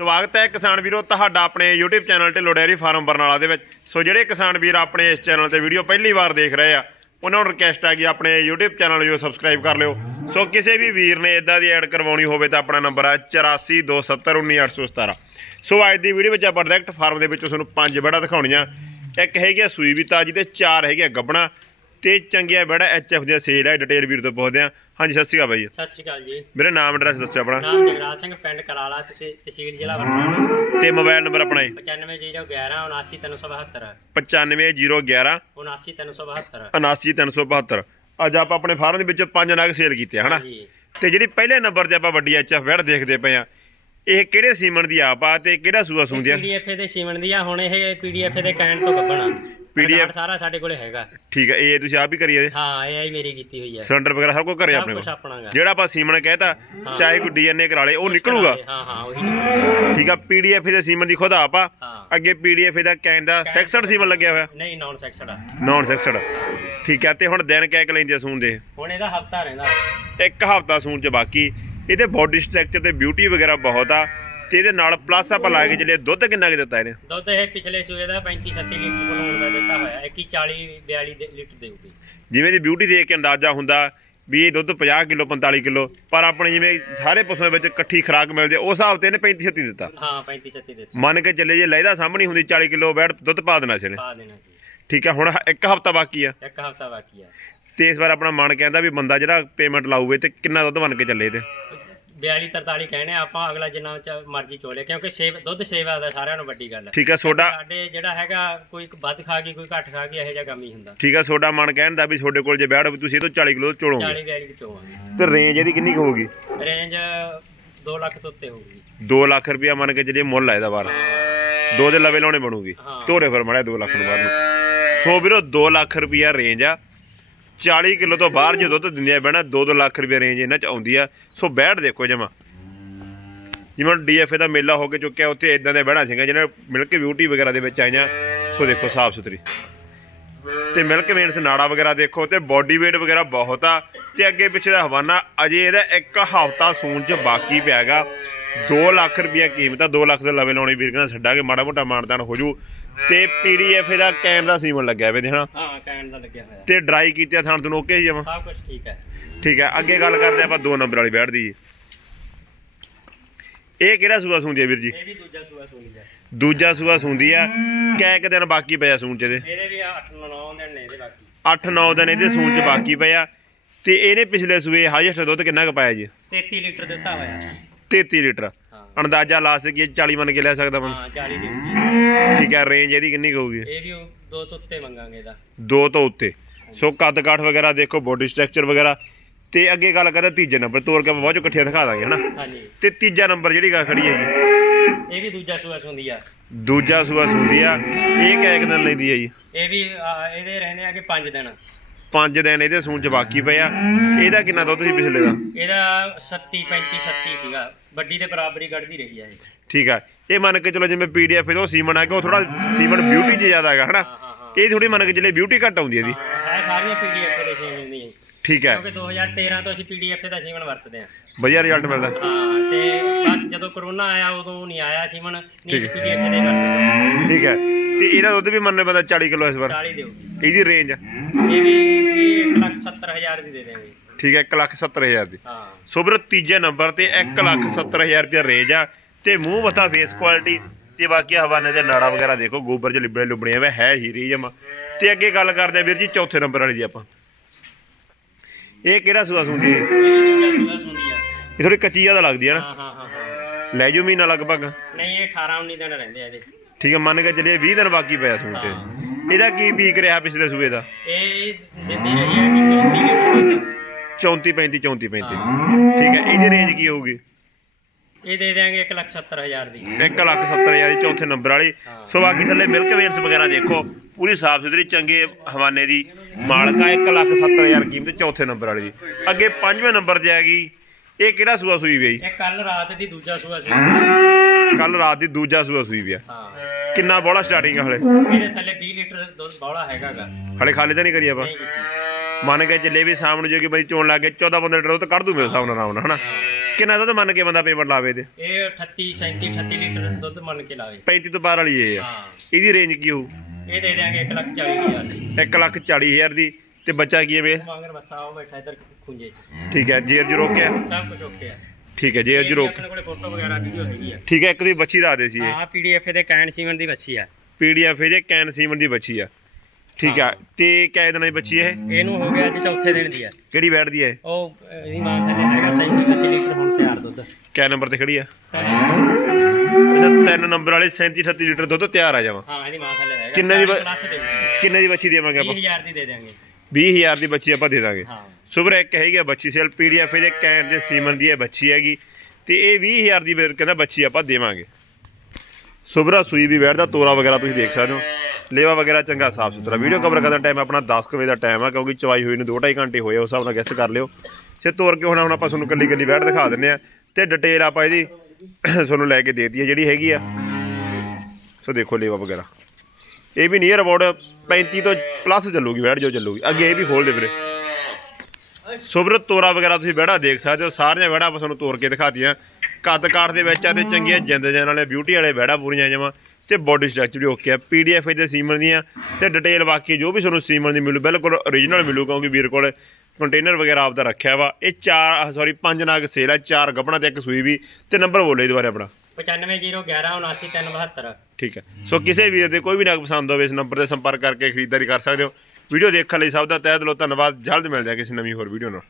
ਸਵਾਗਤ ਹੈ ਕਿਸਾਨ ਵੀਰੋ, ਤੁਹਾਡਾ ਆਪਣੇ YouTube channel Dhillon dairy farm Barnala ਦੇ ਵਿੱਚ। ਸੋ ਜਿਹੜੇ ਕਿਸਾਨ ਵੀਰ ਆਪਣੇ ਇਸ ਚੈਨਲ ਤੇ ਵੀਡੀਓ ਪਹਿਲੀ ਵਾਰ ਦੇਖ ਰਹੇ ਆ, ਉਹਨਾਂ ਨੂੰ ਰਿਕਵੈਸਟ ਆ ਕਿ ਆਪਣੇ YouTube ਚੈਨਲ ਨੂੰ ਸਬਸਕ੍ਰਾਈਬ ਕਰ ਲਿਓ। ਸੋ ਕਿਸੇ ਵੀ ਵੀਰ ਨੇ ਇਦਾਂ ਦੀ ਐਡ ਕਰਵਾਉਣੀ ਹੋਵੇ ਤਾਂ ਆਪਣਾ ਨੰਬਰ ਹੈ 8427191817 ਸੋ ਅੱਜ ਦੀ ਵੀਡੀਓ ਵਿੱਚ ਆਪਾਂ ਡਾਇਰੈਕਟ ਫਾਰਮ ਦੇ ਵਿੱਚ ਤੁਹਾਨੂੰ ਪੰਜ ਬੜਾ ਦਿਖਾਉਣੀਆਂ। ਇੱਕ ਹੈਗੀ ਸੂਈ ਵੀ ਤਾਜੀ ਤੇ ਚਾਰ ਹੈਗੇ ਆ ਗੱਬਣਾ। ਤੇ ਚੰਗੀਆਂ ਬੜਾ ਐਚਐਫ ਦੀਆਂ ਸੇਲ ਹੈ ਡਿਟੇਲ ਵੀਰ ਤੋਂ ਪੁੱਛਦੇ ਆ। ਹਾਂਜੀ ਸਤਿ ਸ਼੍ਰੀ ਅਕਾਲ ਬਾਈ ਸਤਿ ਸ਼੍ਰੀ ਅਕਾਲ ਜੀ। ਮੇਰਾ ਨਾਮ ਐਡਰੈਸ ਦੱਸਿਓ ਆਪਣਾ। ਨਾਮ ਜਗਰਾਜ ਸਿੰਘ ਪਿੰਡ ਕਲਾਲਾ ਤਹਿਸੀਲ ਜ਼ਿਲ੍ਹਾ ਬਰਨਾਲਾ ਤੇ ਮੋਬਾਈਲ ਨੰਬਰ ਆਪਣਾ ਜੀ। 95011 79372 95011 79372 79372 ਅੱਜ ਆਪਾਂ ਆਪਣੇ ਫਾਰਮ ਦੇ ਵਿੱਚ ਪੰਜ ਨਗ ਸੇਲ ਕੀਤੇ ਹਨਾ? ਤੇ ਜਿਹੜੀ ਪਹਿਲੇ ਨੰਬਰ ਤੇ ਆਪਾਂ ਵੱਡੀ ਐਚਐਫ ਵੈੜ ਦੇਖਦੇ ਪਏ ਆ ਇਹ ਕਿਹੜੇ ਸੀਮਨ ਦੀ ਆਪ ਆ ਤੇ ਕਿਹੜਾ ਸੂਆ ਸੁੰਦੀ ਆ? ਪੀਡੀਐਫ ਦੇ ਸੀਮਨ ਦੀ ਆ ਹੁਣ ਇਹ ਪੀਡੀਐਫ ਦੇ ਕਹਿਣ ਤੋਂ ਗੱਬਣਾ PDF ਸਾਰਾ ਸਾਡੇ ਕੋਲੇ ਹੈਗਾ। ਠੀਕ ਹੈ ਇਹ ਤੁਸੀਂ ਆਪ ਹੀ ਕਰੀਏ। ਇਹਦੇ ਹਾਂ ਇਹ ਆਈ ਮੇਰੀ ਕੀਤੀ ਹੋਈ ਹੈ। ਸਿਲੰਡਰ ਵਗੈਰਾ ਸਭ ਕੁਝ ਘਰੇ ਆਪਣੇ ਕੋਲ? ਆਪਣਾਗਾ ਜਿਹੜਾ ਆਪਾਂ ਸੀਮਨ ਕਹਿਤਾ ਚਾਹੇ ਕੋਈ ਡੀਐਨਏ ਕਰਾ ਲੇ ਉਹ ਨਿਕਲੂਗਾ। ਹਾਂ ਹਾਂ ਉਹੀ ਠੀਕ ਆ ਪੀਡੀਐਫ ਦੇ ਸੀਮਨ ਦੀ ਖੁਦ ਆਪ ਆ। ਅੱਗੇ ਪੀਡੀਐਫ ਦਾ ਕਹਿੰਦਾ ਸੈਕਸਡ ਸੀਮਨ ਲੱਗਿਆ ਹੋਇਆ। ਨਹੀਂ ਨਾਨ ਸੈਕਸਡ ਆ। ਨਾਨ ਸੈਕਸਡ ਠੀਕ ਆ ਤੇ ਹੁਣ ਦਿਨ ਕਹਿ ਕੇ ਲੈਂਦੇ ਸੂਣ ਦੇ। ਹੁਣ ਇਹਦਾ ਹਫਤਾ ਰਹਿੰਦਾ। ਇੱਕ ਹਫਤਾ ਸੂਣ ਚ ਬਾਕੀ। ਇਹਦੇ ਬਾਡੀ ਸਟਰਕਚਰ ਤੇ ਬਿਊਟੀ ਵਗੈਰਾ ਬਹੁਤ ਆ। ਤੇ ਇਹਦੇ ਨਾਲ ਪਲੱਸ ਆਪਾਂ ਲਾ ਕੇ ਚੱਲੇ ਦੁੱਧ ਕਿੰਨਾ ਕੁ ਦਿੱਤਾ ਇਹਨੇ? ਦੁੱਧ ਇਹ ਪਿਛਲੇ ਸੂਏ ਦਾ 35 37 ਲੀਟਰ ਕੋਲੋਂ ਦਾ ਦਿੱਤਾ ਹੋਇਆ 21 40 42 ਦੇ- ਲੀਟਰ ਦੇਊਗੀ। ਜਿਵੇਂ ਦੀ ਬਿਊਟੀ ਦੇਖ ਕੇ ਅੰਦਾਜ਼ਾ ਹੁੰਦਾ ਵੀ ਇਹ ਦੁੱਧ 50 ਕਿਲੋ 45 ਕਿਲੋ ਪਰ ਆਪਣੇ ਜਿਵੇਂ ਸਾਰੇ ਪਸ਼ੂਆਂ ਵਿੱਚ ਇਕੱਠੀ ਖੁਰਾਕ ਮਿਲਦੀ ਉਸ ਹਿਸਾਬ ਤੇ ਇਹਨੇ 35 36 ਦਿੱਤਾ। ਹਾਂ 35 37 ਦਿੱਤਾ। ਮੰਨ ਕੇ ਚੱਲੇ ਜੇ ਲੈਦਾ ਸਾਹਮਣੀ ਹੁੰਦੀ 40 ਕਿਲੋ ਬੈੜ ਦੁੱਧ ਪਾ ਦੇਣਾ ਸੀ ਇਹਨੇ। ਪਾ ਦੇਣਾ ਜੀ ਠੀਕ ਆ ਹੁਣ ਹ- ਇੱਕ ਹਫਤਾ ਬਾਕੀ ਆ। ਇੱਕ ਹਫਤਾ ਬਾਕੀ ਆ। ਤੇ ਇਸ ਵਾਰ ਆਪਣਾ ਮਨ ਕਹਿੰਦਾ ਵੀ ਬੰਦਾ ਜਿਹੜਾ ਪੇਮੈਂਟ ਲਾਊਵੇ ਤੇ ਕਿੰਨਾ ਦੁੱਧ ਬਣ ਕੇ ਚੱਲੇ ਤੇ 42 43 ਕਹਿੰਦੇ ਆ, ਆਪਾਂ ਅਗਲਾ ਜਿੰਨਾ ਚ ਮਰਜ਼ੀ ਚੋਲੇ ਕਿਉਂਕਿ ਸੇਵ ਦੁੱਧ ਸੇਵਾ ਦਾ ਸਾਰਿਆਂ ਨੂੰ ਵੱਡੀ ਗੱਲ ਹੈ। ਠੀਕ ਆ ਸੋਡਾ ਸਾਡੇ ਜਿਹੜਾ ਹੈਗਾ ਕੋਈ ਵੱਧ ਖਾ ਗਈ ਕੋਈ ਘੱਟ ਖਾ ਗਈ ਇਹੋ ਜਿਹਾ ਕੰਮ ਹੀ ਹੁੰਦਾ। ਠੀਕ ਆ ਸੋਡਾ ਮਨ ਕਹਿੰਦਾ ਵੀ ਤੁਹਾਡੇ ਕੋਲ ਜੇ ਬੈੜ ਹੋਵੇ ਤੁਸੀਂ ਇਹ ਤੋਂ 40 ਕਿਲੋ ਚੋਲੋਗੇ। 40 42 ਵਿੱਚੋਂ ਆਉਂਦੀ ਤੇ ਰੇਂਜ ਇਹਦੀ ਕਿੰਨੀ ਕੁ ਹੋਊਗੀ? ਰੇਂਜ 2 ਲੱਖ ਤੋਂ ਉੱਤੇ ਹੋਊਗੀ। 2 ਲੱਖ ਰੁਪਇਆ ਮੰਨ ਕੇ ਚੱਲੀਏ ਮੁੱਲ ਆ ਇਹਦਾ ਬਾਰ ਦੋ ਦੇ ਲਵੇ ਲਾਉਣੇ ਬਣੂਗੀ। ਹਾਂ। ਤੋਰੇ ਫਿਰ ਮੜਿਆ 2 ਲੱਖ ਨੂੰ ਬਾਹਰ ਨੂੰ। ਸੋ ਵੀਰੋ 2 ਲੱਖ ਰੁਪਇਆ ਰੇਂਜ ਆ। 40 ਕਿਲੋ ਤੋਂ ਬਾਹਰ ਜੇ ਦੁੱਧ ਦਿੰਦੀਆਂ ਬਹਿਣਾ 2-2 ਲੱਖ ਰੁਪਇਆ ਰੇਂਜ ਇਹਨਾਂ ਚ ਆਉਂਦੀ ਆ। ਸੋ ਬੈਠ ਦੇਖੋ ਜਮਾ। ਜਿਵੇਂ ਡੀਐਫਏ ਦਾ ਮੇਲਾ ਹੋ ਕੇ ਚੁੱਕਿਆ, ਉੱਥੇ ਇਦਾਂ ਦੇ ਬਹਿਣਾ ਸੀਗਾ ਮਿਲ ਕੇ ਬਿਊਟੀ ਵਗੈਰਾ ਦੇ ਵਿੱਚ ਆਈਆਂ। ਸੋ ਦੇਖੋ ਸਾਫ਼ ਸੁਥਰੀ। ਤੇ ਮਿਲਕ ਮੇਨਸ ਨਾੜਾ ਵਗੈਰਾ ਦੇਖੋ ਤੇ ਬਾਡੀ weight ਵਗੈਰਾ ਬਹੁਤ ਆ ਤੇ ਅੱਗੇ ਪਿੱਛੇ ਦਾ ਹਵਾਨਾ ਅਜੇ ਇਹਦਾ ਇੱਕ ਹਫਤਾ ਸੂਣ ਚ ਬਾਕੀ ਪਿਆਗਾ। 2 ਲੱਖ ਰੁਪਇਆ ਕੀਮਤ ਆ 2 ਲੱਖ ਦੇ ਲਵੇ ਲਾਉਣੀ ਵੀਰ ਕਹਿੰਦਾ ਛੱਡਾਂਗੇ ਮਾੜਾ ਮੋਟਾ ਮਾਨਦਾਨ ਹੋ ਜੂ। ਤੇ ਪੀਡੀਐਫ ਇਹਦਾ ਕੈਨ ਦਾ ਸੀਮਨ ਲੱਗਿਆ ਵੇ ਦੇਖਣਾ। ਹਾਂ ਕਹਿਣ ਦਾ ਲੱਗਿਆ ਹੋਇਆ। ਤੇ ਡਰਾਈ ਕੀਤਿਆ ਥਾਣ ਤੋਂ ਓਕੇ ਜਮਾ? ਸਭ ਕੁਝ ਠੀਕ ਹੈ। ਠੀਕ ਹੈ ਅੱਗੇ ਗੱਲ ਕਰਦੇ ਆਪਾਂ 2 ਨੰਬਰ ਵਾਲੀ ਬੈਠ ਦੀ ਜੀ ਇਹ ਕਿਹੜਾ ਸੂਆ ਸੁੰਦੀ ਆ ਵੀਰ ਜੀ? ਇਹ ਵੀ ਦੂਜਾ ਸੂਆ ਦੂਜਾ ਸੁੰਦੀ ਆ। ਕੈ ਕੁ ਦਿਨ ਬਾਕੀ ਪਿਆ ਸੂਣ ਚ ਇਹਦੇ? ਇਹਦੇ ਵੀ 8 9 ਦਿਨ ਨੇ ਇਹਦੇ ਬਾਕੀ। 8-9 ਦਿਨ ਇਹਦੇ ਸੂਣ ਚ ਬਾਕੀ ਪਿਆ। ਤੇ ਇਹਨੇ ਪਿਛਲੇ ਸੂਏ ਹਾਈਐਸਟ ਦੁੱਧ ਕਿੰਨਾ ਕੁ ਪਾਇਆ ਜੀ? 33 ਲੀਟਰ ਦਿੱਤਾ ਹੋਇਆ। 33 ਲੀਟਰ। ਹਾਂ। ਅੰਦਾਜ਼ਾ ਲਾ ਸਕੀਏ 40 ਮੰਨ ਕੇ ਲੈ ਸਕਦਾ ਮੈਂ। ਹਾਂ 40 ਦੇਊਗੀ ਠੀਕ ਹੈ ਰੇਂਜ ਇਹਦੀ ਕਿੰਨੀ ਕੁ ਹੋਊਗੀ? ਇਹ ਵੀ ਉਹ ਦੋ ਤੋਂ ਉੱਤੇ ਮੰਗਾਂਗੇ ਇਹਦਾ। ਦੋ ਤੋਂ ਉੱਤੇ। ਸੋ ਕੱਦ ਕਾਠ ਵਗੈਰਾ ਦੇਖੋ ਬੋਡੀ ਸਟਰਕਚਰ ਵਗੈਰਾ। ਤੇ ਅੱਗੇ ਗੱਲ ਕਰਦੇ ਤੀਜੇ ਨੰਬਰ ਤੋਰ ਕੇ ਆਪਾਂ ਬਾਅਦ ਚੋਂ ਇਕੱਠੀਆਂ ਦਿਖਾ ਦਾਂਗੇ ਹਨਾ? ਹਾਂਜੀ। ਤੇ ਤੀਜਾ ਨੰਬਰ ਜਿਹੜੀ ਗੱਲ ਖੜੀ ਹੈਗੀ। ਇਹ ਵੀ ਦੂਜਾ ਸੂਆ ਸੁੰਦੀ ਆ। ਦੂਜਾ ਸੂਆ ਸੁੰਦੀ ਆ ਇਹ ਕਿਹ ਕੁ ਦਿਨ ਲੈਂਦੀ ਹੈ ਜੀ ਇਹ ਵੀ ਆ, ਇਹਦੇ ਰਹਿੰਦੇ ਆ ਕਿ 5 ਦਿਨ। ਪੰਜ ਦਿਨ ਇਹਦੇ ਸੂਣ ਚ ਬਾਕੀ ਪਏ ਆ। ਇਹਦਾ ਕਿੰਨਾ ਦੁੱਧ ਸੀ ਪਿਛਲੇ ਦਾ? ਇਹਦਾ 37 35 37 ਸੀਗਾ। ਵੱਡੀ ਦੇ ਬਰਾਬਰੀ ਕੱਢਦੀ ਰਹੀ ਆ ਇਹ। ਠੀਕ ਆ। ਇਹ ਮੰਨ ਕੇ ਚਲੋ ਜਿਵੇਂ ਪੀਡੀਐਫ ਇਹਦਾ ਸੀਮਨ ਆ ਕਿ ਉਹ ਥੋੜਾ ਸੀਮਨ ਬਿਊਟੀ 'ਚ ਜ਼ਿਆਦਾ ਹੈਗਾ ਹਨਾ? ਹਾਂ ਹਾਂ ਹਾਂ। ਇਹ ਥੋੜੀ ਮੰਨ ਕੇ ਚੱਲੇ ਬਿਊਟੀ ਘੱਟ ਆਉਂਦੀ ਹੈ ਇਹਦੀ। ਹਾਂ, ਹੈ ਸਾਰੀਆਂ ਪੀਡੀਐਫ ਦੇ ਦੀਆਂ ਠੀਕ ਹੈ। ਕਿਉਂਕਿ 2013 ਤੋਂ ਅਸੀਂ ਪੀਡੀਐਫ ਦਾ ਸੀਮਨ ਵਰਤਦੇ ਆ ਵਧੀਆ ਰਿਜ਼ਲਟ ਮਿਲਦਾ। ਹਾਂ ਤੇ ਬਸ ਜਦੋਂ ਕਰੋਨਾ ਆਇਆ ਉਦੋਂ ਨਹੀਂ ਆਇਆ ਸੀਮਨ ਨਹੀਂ ਅਸੀਂ ਪੀਡੀਐਫ ਦੇ ਵਰਤਦੇ ਠੀਕ ਹੈ। ਤੇ ਇਹਦਾ ਦੁੱਧ ਵੀ ਮੰਨਨੇ ਬੰਦਾ 40 ਕਿਲੋ ਇਸ ਵਾਰ? 40 ਦੇਊਗੀ ਇਹਦੀ ਰੇਂਜ ਇਹ ਵੀ 170000 ਦੀ ਦੇ ਦੇਵਾਂਗੇ। ਠੀਕ ਹੈ 1 ਲੱਖ 70 ਹਜ਼ਾਰ ਦੀ। ਹਾਂ। ਸੋ ਵੀਰੋ ਤੀਜੇ ਨੰਬਰ ਤੇ 1 ਲੱਖ 70 ਹਜ਼ਾਰ ਰੁਪਇਆ ਰੇਂਜ ਆ। ਤੇ ਮੂੰਹ ਮੱਥਾ ਫੇਸ ਕੁਆਲਿਟੀ ਤੇ ਬਾਕੀ ਹਵਾਨੇ ਦੇ ਨਾੜਾ ਵਗੈਰਾ ਦੇਖੋ ਗੋਬਰ ਚ ਲਿਬੜੇ ਲੁਬੜੇ ਵੇ ਹੈ ਹੀਰੀ ਜਮਾ ਤੇ ਅੱਗੇ ਗੱਲ ਕਰਦੇ ਆ ਵੀਰ ਜੀ ਚੌਥੇ ਨੰਬਰ ਵਾਲੀ ਦੀ ਆਪਾਂ। ਇਹ ਕਿਹੜਾ ਸੂਆ ਸੁੰਦੀ ਹੈ? ਇਹ ਥੋੜੀ ਕੱਚੀ ਜ਼ਿਆਦਾ ਲੱਗਦੀ ਹੈ ਨਾ। ਹਾਂ ਹਾਂ ਹਾਂ ਹਾਂ। ਲੈ ਜੂ ਮਹੀਨਾ ਲਗਭਗ। ਨਹੀਂ ਇਹ 18 19 ਦਿਨ ਰਹਿੰਦੇ ਆ ਇਹਦੇ। ਠੀਕ ਹੈ ਮੰਨ ਕੇ ਚੱਲੀਏ 20 ਦਿਨ ਬਾਕੀ ਪਿਆ ਸੂਣ ਤੇ। ਇਹਦਾ ਕੀ ਪੀਕ ਰਿਹਾ ਪਿਛਲੇ ਸੂਏ ਦਾ? ਇਹ ਦਿੰਦੀ ਰਹੀ ਹੈ ਕਿ 34 ਲੀਟਰ ਦੁੱਧ 34 35 34 35 ਠੀਕ ਹੈ ਇਹਦੀ ਰੇਂਜ ਕੀ ਹੋਊਗੀ? ਇਹ ਦੇ ਦੇਾਂਗੇ 170000 ਦੀ। 1 ਲੱਖ 70 ਹਜ਼ਾਰ ਦੀ ਚੌਥੇ ਨੰਬਰ ਵਾਲੀ। ਸੋ ਬਾਕੀ ਥੱਲੇ ਮਿਲਕ ਵੇਨਸ ਵਗੈਰਾ ਦੇਖੋ ਪੂਰੀ ਸਾਫ਼ ਸੁਥਰੀ ਚੰਗੇ ਹਵਾਨੇ ਦੀ ਮਾਲਕਾ 1 ਲੱਖ 70 ਹਜ਼ਾਰ ਕੀਮਤ ਚੌਥੇ ਨੰਬਰ ਵਾਲੀ ਦੀ ਅੱਗੇ ਪੰਜਵੇਂ ਨੰਬਰ 'ਤੇ ਹੈਗੀ ਇਹ ਕਿਹੜਾ ਸੂਆ ਸੂਈ ਵੀ ਇਹ ਕੱਲ ਰਾਤ ਦੀ ਦੂਜਾ ਸੂਆ ਸੀ। ਕੱਲ ਰਾਤ ਦੀ ਦੂਜਾ ਸੂਆ ਸੂਈ ਵੀ ਆ। ਹਾਂ। ਕਿੰਨਾ ਬੋਲਾ ਸਟਾਰਟਿੰਗ ਹਲੇ? ਇਹਦੇ ਥੱਲੇ 20 ਲੀਟਰ ਦੁੱਧ ਬੌਲਾ ਹੈਗਾਗਾ। ਹਲੇ ਖਾਲੀ ਤਾਂ ਨਹੀਂ ਕਰੀ ਆਪਾਂ? ਮੰਨ ਕੇ ਚੱਲੇ ਵੀ ਸ਼ਾਮ ਨੂੰ ਜੇ ਕਿ ਬਈ ਚੋਣ ਲੱਗ ਗਏ 14 15 ਲੀਟਰ ਉਹ ਤਾਂ ਕੱਢ ਦੂ ਮੇਰੇ ਹਿਸਾਬ ਨਾਲ ਆਰਾਮ ਨਾਲ ਹਨਾ? ਕਿੰਨਾ ਦੁੱਧ ਮੰਨ ਕੇ ਬੰਦਾ ਪੇਮੈਂਟ ਲਾਵੇ ਤੇ? ਇਹ 38 37 38 ਲੀਟਰ ਦੁੱਧ ਮੰਨ ਕੇ ਲਾਵੇ। 35 ਤੋਂ ਬਾਹਰ ਵਾਲੀ ਇਹ ਆ। ਹਾਂ। ਇਹਦੀ ਰੇਂਜ ਕੀ ਹੋਊ? ਇਹ ਦੇ ਦਿਆਂਗੇ 1 ਲੱਖ 40 ਹਜ਼ਾਰ ਦੀ। 1 ਲੱਖ 40 ਹਜ਼ਾਰ ਦੀ। ਤੇ ਬੱਚਾ ਕੀ ਹੈ ਵੇ ਮੰਗਰ ਬੱਸਾ ਉਹ ਬੈਠਾ ਇਧਰ ਖੁੰਝੇ 'ਚ। ਠੀਕ ਹੈ ਜੇਰ ਜੀ ਰੋਕਿਆ। ਸਭ ਕੁਝ ਓਕੇ ਆ। ਠੀਕ ਹੈ ਜੇਰ ਜੀ ਰੋਕ ਆਪਣੇ ਕੋਲੇ ਫੋਟੋ ਵਗੈਰਾ ਵੀਡੀਓ ਹੈਗੀ ਆ। ਠੀਕ ਹੈ ਇੱਕ ਦੀ ਬੱਚੀ ਦੱਸ ਦੇ ਸੀ ਇਹ। ਹਾਂ ਪੀਡੀਐਫ ਦੇ ਕੈਨ ਸੀਮਨ ਦੀ ਬੱਸੀ ਆ। ਪੀਡੀਐਫ ਇਹਦੇ ਕੈਨ ਸੀਮਨ ਦੀ ਬੱਚੀ ਆ। ਠੀਕ ਆ। ਤੇ ਕਿਹ ਦਿਨਾਂ ਦੀ ਬੱਚੀ ਇਹ? ਇਹਨੂੰ ਹੋ ਗਿਆ ਅੱਜ ਚੌਥੇ ਦਿਨ ਦੀ ਆ। ਕਿਹੜੀ ਬੈਠਦੀ ਹੈ ਉਹ ਅਹ, ਇਹਦੀ ਮਾਂ ਥੱਲੇ ਹੈਗਾ 37 38 ਲੀਟਰ ਹੁਣ। ਦੁੱਧ। ਕਿਹ ਨੰਬਰ ਤੇ ਖੜੀ ਆ? ਹਾਂ ਅੱਛਾ ਤਿੰਨ ਨੰਬਰ ਵਾਲੀ 37 38 ਲੀਟਰ ਦੁੱਧ ਤਿਆਰ ਆ ਜਾਵਾ। ਇਹਦੀ ਮਾਂ ਥੱਲੇ ਹੈਗਾ। ਕਿੰਨੇ ਦੀ ਬ- ਪਲੱਸ ਦੇ ਕਿੰਨੇ ਦੀ ਬੱਚੀ ਦੇਵਾਂਗੇ ਆਪਾਂ? 20000 ਦੀ ਦੇ ਦਿਆਂਗੇ। 20000 ਦੀ ਬੱਚੀ ਆਪਾਂ ਦੇ ਦਾਂਗੇ। ਹਾਂ। ਸੁਬਰ ਇੱਕ ਹੈਗੀ ਆ ਬੱਚੀ ਸੇਲ ਪੀਡੀਐਫ ਇਹਦੇ ਕੈਨ ਦੇ ਸੀਮਨ ਦੀ ਇਹ ਬੱਚੀ ਹੈਗੀ। ਤੇ ਇਹ 20000 ਦੀ ਫਿਰ ਕਹਿੰਦਾ ਬੱਚੀ ਆਪਾਂ ਦੇਵਾਂਗੇ। ਸੁਬਰਾ ਸੂਈ ਵੀ ਬੈਠਦਾ ਤੋਰਾ ਵਗੈਰਾ ਤੁਸੀਂ ਦੇਖ ਸਕਦੇ ਹੋ। ਲੇਵਾ ਵਗੈਰਾ ਚੰਗਾ ਸਾਫ਼ ਸੁਥਰਾ। ਵੀਡੀਓ ਕਵਰ ਕਰਨ ਦਾ ਟਾਈਮ ਆਪਣਾ 10 ਕੁ ਵਜੇ ਦਾ ਟਾਈਮ ਆ ਕਿਉਂਕਿ ਚਵਾਈ ਹੋਈ ਨੂੰ 2.5 ਘੰਟੇ ਹੋਏ ਆ, ਉਸ ਹਿਸਾਬ ਨਾਲ ਗੈਸ ਕਰ ਲਿਓ। ਸੇ ਤੋਰ ਕੇ ਹੁਣ ਹੁਣ ਆਪਾਂ ਤੁਹਾਨੂੰ ਕੱਲੀ ਕੱਲੀ ਬੈਠ ਦਿਖਾ ਦਿੰਨੇ ਆ। ਤੇ ਡਿਟੇਲ ਆਪਾਂ ਇਹਦੀ ਤੁਹਾਨੂੰ ਲੈ ਕੇ ਦੇ ਦਈਏ ਜਿਹੜੀ ਹੈਗੀ ਆ। ਸੋ ਦੇਖੋ ਲੇਵਾ ਵਗੈਰਾ। ਇਹ ਵੀ ਨੀਅਰ ਅਬਾਊਟ 35 ਤੋਂ ਪਲੱਸ ਚੱਲੂਗੀ ਬੈਠ ਜੋ ਚੱਲੂਗੀ। ਅੱਗੇ ਇਹ ਵੀ ਖੋਲ ਦੇ ਵੀਰੇ। ਸੁਬਰਤ ਤੋਰਾ ਵਗੈਰਾ ਤੁਸੀਂ ਵਿਹੜਾ ਦੇਖ ਸਕਦੇ ਹੋ। ਸਾਰੀਆਂ ਵਿਹੜਾ ਆਪਾਂ ਤੁਹਾਨੂੰ ਤੋਰ ਕੇ ਦਿਖਾਤੀਆਂ। ਕੱਦ ਕਾਠ ਦੇ ਵਿੱਚ ਆ ਤੇ ਚੰਗੀਆਂ ਜਿੰਦ ਜਾਨ ਵਾਲੇ ਬਿਊਟੀ ਵਾਲੇ ਵਿਹੜਾ ਪੂਰੀਆਂ ਜਮਾ ਤੇ ਬੋਡੀ ਸਟਰਕਚਰ ਵੀ ਓਕੇ ਆ। ਪੀਡੀਐਫ ਇਹਦੇ ਸੀਮਨ ਦੀਆਂ ਤੇ ਡਿਟੇਲ ਬਾਕੀ ਜੋ ਵੀ ਤੁਹਾਨੂੰ ਸੀਮਨ ਦੀ ਮਿਲੂ, ਬਿਲਕੁਲ ਓਰੀਜਨਲ ਮਿਲੂ ਕਿਉਂਕਿ ਵੀਰ ਕੋਲ ਕੰਟੇਨਰ ਵਗੈਰਾ ਆਪਦਾ ਰੱਖਿਆ ਵਾ। ਇਹ ਚਾਰ ਸੌਰੀ ਪੰਜ ਨਾਗ ਸੇਲ ਆ ਚਾਰ ਗੱਬਣਾ ਤੇ ਇੱਕ ਸੂਈ ਵੀ। ਤੇ ਨੰਬਰ ਬੋਲੇ ਦੁਬਾਰੇ ਆਪਣਾ। 9501179372 ਠੀਕ ਹੈ। ਸੋ ਕਿਸੇ ਵੀਰ ਦੇ ਕੋਈ ਵੀ ਨਾਗ ਪਸੰਦ ਹੋਵੇ ਇਸ ਨੰਬਰ ਤੇ ਸੰਪਰਕ ਕਰਕੇ ਖਰੀਦਦਾਰੀ ਕਰ ਸਕਦੇ ਹੋ। ਵੀਡੀਓ ਦੇਖਣ ਲਈ ਸਭ ਦਾ ਤਹਿ ਦਿਲੋਂ ਧੰਨਵਾਦ। ਜਲਦ ਮਿਲਦੇ ਹਾਂ ਕਿਸੇ ਨਵੀਂ ਹੋਰ ਵੀਡੀਓ ਨਾਲ।